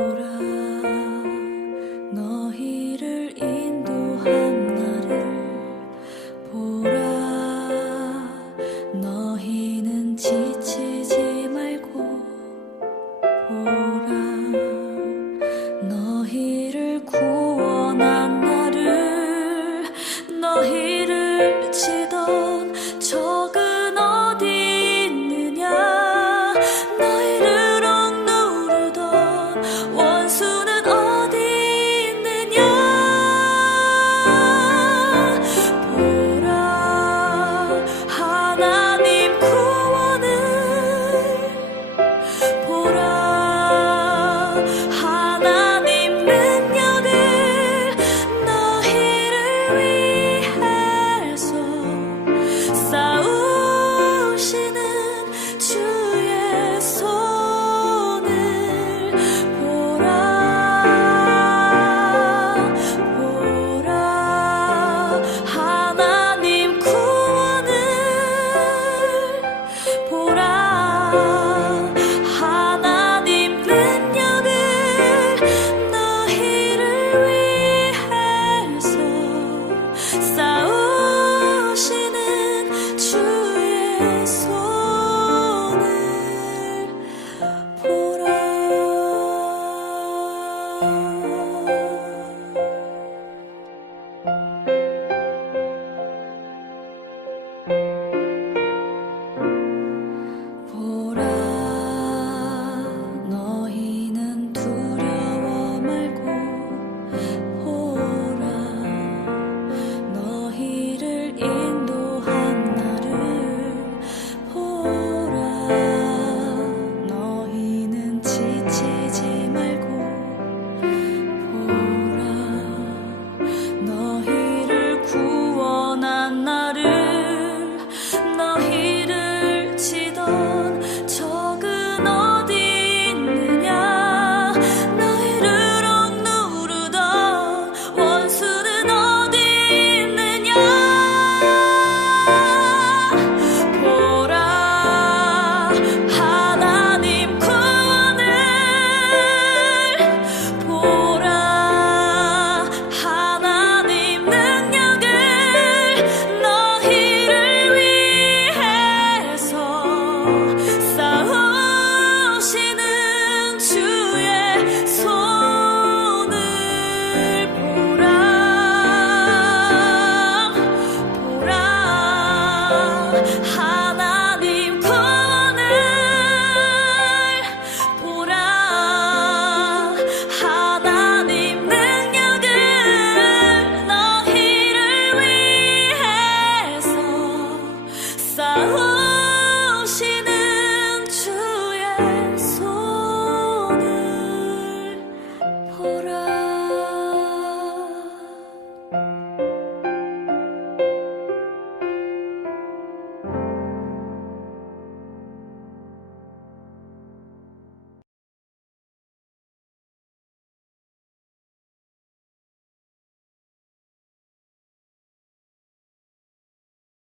보라 보라 보라 너희를 인도한 나를 보라, 너희는 나를 인도한 지치지 말고 보라, 너희를 구.